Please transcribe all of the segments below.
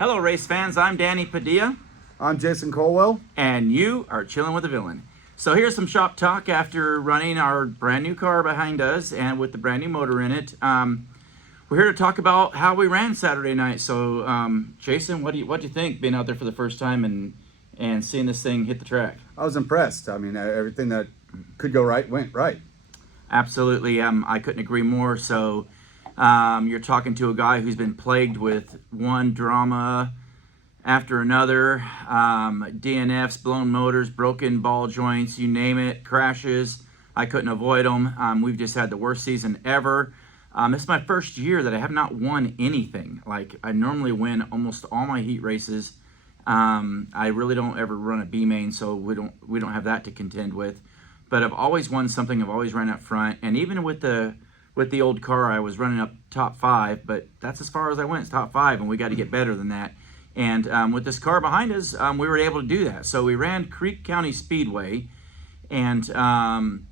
Hello, race fans. I'm Danny Padilla, I'm Jason Colwell. and you are chilling with the villain. So here's some shop talk after running our brand new car behind us and with the brand new motor in it. We're here to talk about how we ran Saturday night. So, Jason, what do you think being out there for the first time and seeing this thing hit the track? I was impressed. I mean, everything that could go right went right. Absolutely. I couldn't agree more. So, you're talking to a guy who's been plagued with one drama after another, DNFs, blown motors, broken ball joints, you name it, crashes. I couldn't avoid them. We've just had the worst season ever. It's my first year that I have not won anything. Like, I normally win almost all my heat races. I really don't ever run a B main, so we don't have that to contend with. But I've always won something. I've always run up front, and even with the old car, I was running up top 5. But that's as far as I went. It's top 5, and we got to get better than that. And with this car behind us, we were able to do that. So we ran Creek County Speedway, and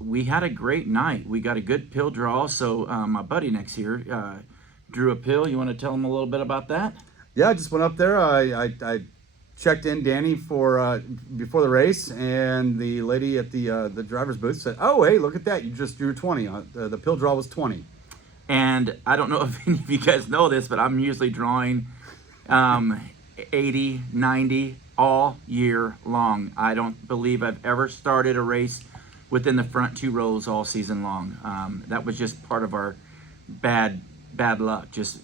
we had a great night. We got a good pill draw. So my buddy next here drew a pill. You want to tell him a little bit about that? Yeah, I just went up there. I checked in Danny for before the race, and the lady at the driver's booth said, "Oh, hey, look at that! You just drew 20. The pill draw was 20." And I don't know if any of you guys know this, but I'm usually drawing 80, 90 all year long. I don't believe I've ever started a race within the front 2 rows all season long. That was just part of our bad luck. Just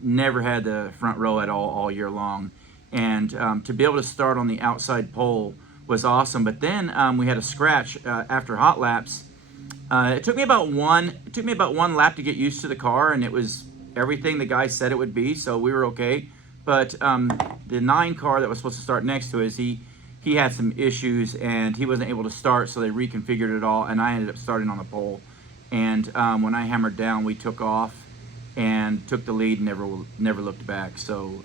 never had the front row at all year long. And to be able to start on the outside pole was awesome. But then we had a scratch after hot laps. It took me about one lap to get used to the car, and it was everything the guy said it would be, so we were okay. But the 9 car that was supposed to start next to us, he had some issues, and he wasn't able to start, so they reconfigured it all, and I ended up starting on the pole. And when I hammered down, we took off and took the lead and never looked back. So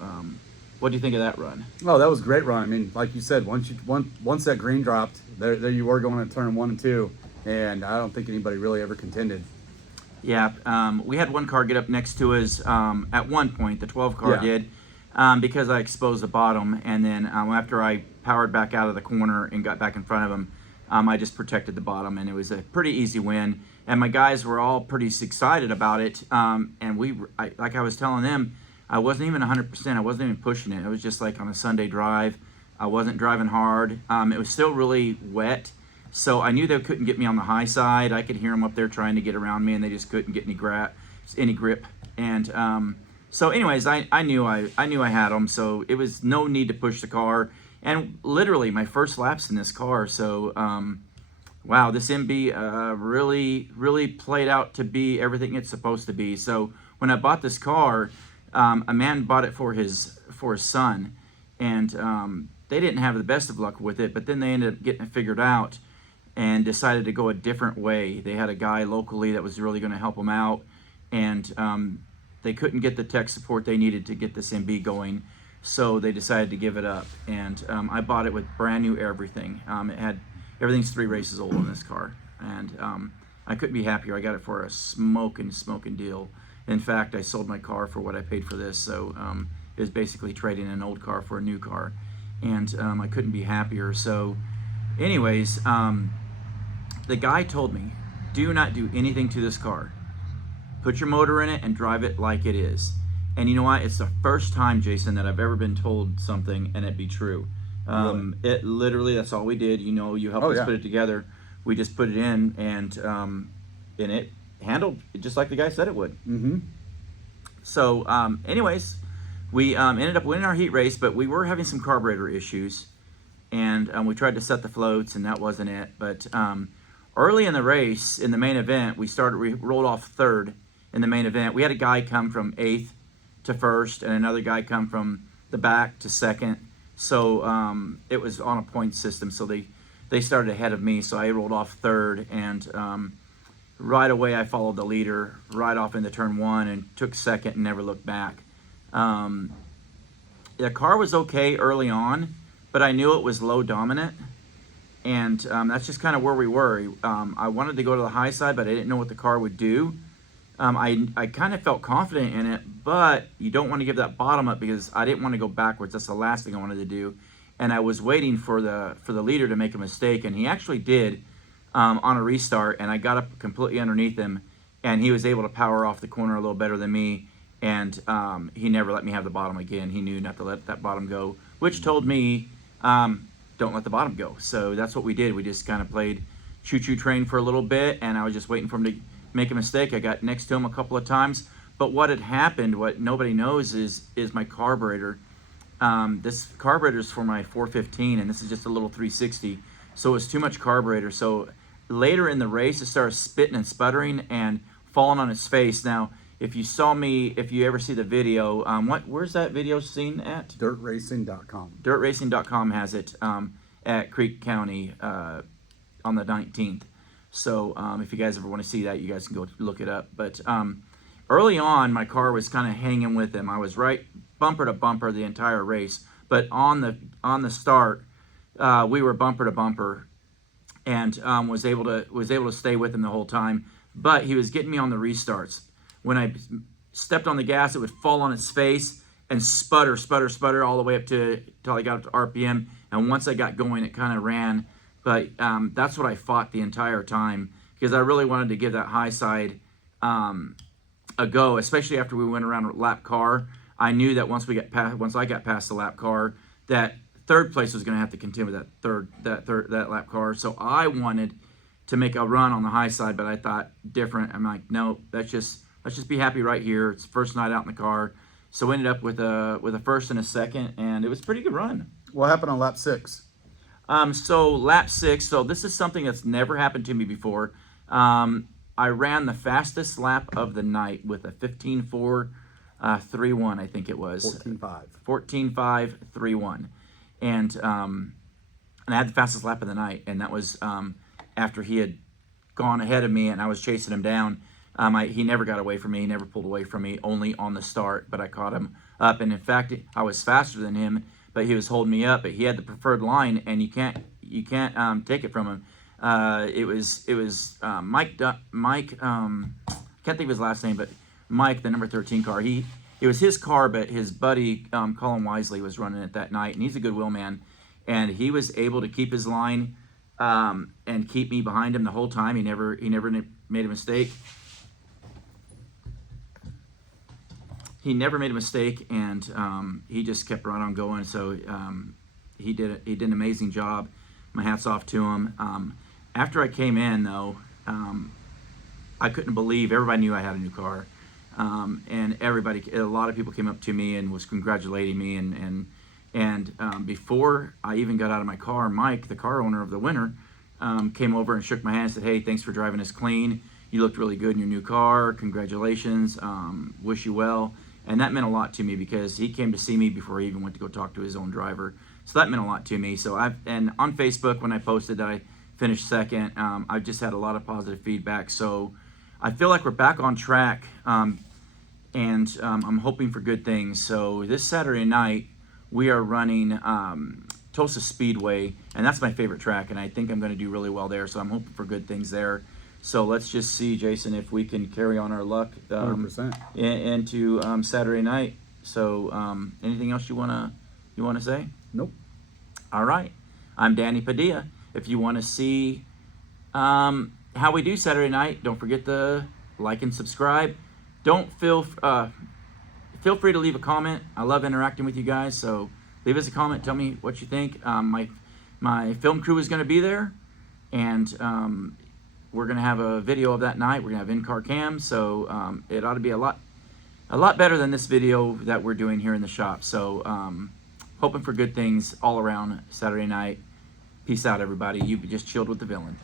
what do you think of that run? Oh, that was a great run. I mean, like you said, once that green dropped, there you were going to turn 1 and 2, and I don't think anybody really ever contended. Yeah, we had one car get up next to us at one point, the 12 car Yeah. did, because I exposed the bottom, and then after I powered back out of the corner and got back in front of him, I just protected the bottom, and it was a pretty easy win. And my guys were all pretty excited about it, and like I was telling them, I wasn't even 100%. I wasn't even pushing it. It was just like on a Sunday drive. I wasn't driving hard. It was still really wet. So I knew they couldn't get me on the high side. I could hear them up there trying to get around me, and they just couldn't get any grip. And so, anyways, I knew I had them. So it was no need to push the car. And literally, my first laps in this car. So, wow, this MB really played out to be everything it's supposed to be. So when I bought this car, a man bought it for his son, and they didn't have the best of luck with it. But then they ended up getting it figured out and decided to go a different way. They had a guy locally that was really going to help them out, and they couldn't get the tech support they needed to get this MB going, so they decided to give it up. And I bought it with brand new everything. Everything's 3 races old on this car, and I couldn't be happier. I got it for a smoking deal. In fact, I sold my car for what I paid for this, so it was basically trading an old car for a new car, and I couldn't be happier. So anyways, the guy told me, do not do anything to this car. Put your motor in it and drive it like it is. And you know what? It's the first time, Jason, that I've ever been told something and it be true. Really? It literally, that's all we did. You know, you helped us yeah. put it together. We just put it in, and it handled just like the guy said it would. Mm-hmm. So anyways, we ended up winning our heat race, but we were having some carburetor issues, and we tried to set the floats, and that wasn't it. But early in the race, in the main event, we rolled off 3rd in the main event. We had a guy come from 8th to 1st, and another guy come from the back to 2nd. So it was on a point system. So they started ahead of me. So I rolled off 3rd, and right away I followed the leader right off into turn 1 and took 2nd and never looked back. The car was okay early on, but I knew it was low dominant. And that's just kind of where we were. I wanted to go to the high side, but I didn't know what the car would do. I kind of felt confident in it, but you don't want to give that bottom up because I didn't want to go backwards. That's the last thing I wanted to do. And I was waiting for the leader to make a mistake, and he actually did on a restart, and I got up completely underneath him, and he was able to power off the corner a little better than me, and he never let me have the bottom again. He knew not to let that bottom go, which told me don't let the bottom go. So that's what we did. We just kind of played choo-choo train for a little bit, and I was just waiting for him to make a mistake. I got next to him a couple of times, but what had happened, what nobody knows, is my carburetor. This carburetor is for my 415, and this is just a little 360, so it's too much carburetor. So later in the race, it started spitting and sputtering and falling on its face. Now, if you saw me, if you ever see the video, where's that video seen at? Dirtracing.com. Dirtracing.com has it at Creek County on the 19th. So if you guys ever want to see that, you guys can go look it up. But early on, my car was kind of hanging with him. I was right bumper to bumper the entire race. But on the start, we were bumper to bumper, and was able to stay with him the whole time. But he was getting me on the restarts. When I stepped on the gas, it would fall on its face and sputter all the way up till I got up to RPM. And once I got going, it kind of ran. But that's what I fought the entire time, because I really wanted to give that high side a go, especially after we went around a lap car. I knew that once I got past the lap car, that third place was going to have to contend with that lap car. So I wanted to make a run on the high side, but I thought different. I'm like, no, let's just be happy right here. It's the first night out in the car. So we ended up with a first and a second, and it was a pretty good run. What happened on lap 6? So lap 6, so this is something that's never happened to me before. I ran the fastest lap of the night with a 15.4 3.1, I think it was. 14.5. 14.5 3.1. And I had the fastest lap of the night, and that was after he had gone ahead of me and I was chasing him down. He never got away from me. He never pulled away from me, only on the start, but I caught him up. And in fact, I was faster than him, but he was holding me up. But he had the preferred line, and you can't take it from him. It was Mike. Can't think of his last name, but Mike, the number 13 car. It was his car, but his buddy Colin Wisely was running it that night, and he's a good wheel man, and he was able to keep his line and keep me behind him the whole time. He never made a mistake. He never made a mistake, and he just kept right on going. So he did an amazing job. My hat's off to him. After I came in, though, I couldn't believe everybody knew I had a new car, and a lot of people came up to me and was congratulating me. And before I even got out of my car, Mike, the car owner of the winner, came over and shook my hand and said, "Hey, thanks for driving us clean. You looked really good in your new car. Congratulations. Wish you well." And that meant a lot to me because he came to see me before he even went to go talk to his own driver. So that meant a lot to me. So and on Facebook, when I posted that I finished second, I just had a lot of positive feedback. So I feel like we're back on track, and I'm hoping for good things. So this Saturday night, we are running Tulsa Speedway, and that's my favorite track, and I think I'm going to do really well there. So I'm hoping for good things there. So let's just see, Jason, if we can carry on our luck 100%. Into Saturday night. So anything else you wanna say? Nope. All right. I'm Danny Padilla. If you want to see how we do Saturday night, don't forget to like and subscribe. Don't feel free to leave a comment. I love interacting with you guys. So leave us a comment. Tell me what you think. My film crew is going to be there, and we're going to have a video of that night. We're going to have in-car cam, so it ought to be a lot better than this video that we're doing here in the shop. So hoping for good things all around Saturday night. Peace out, everybody. You just chilled with the villain.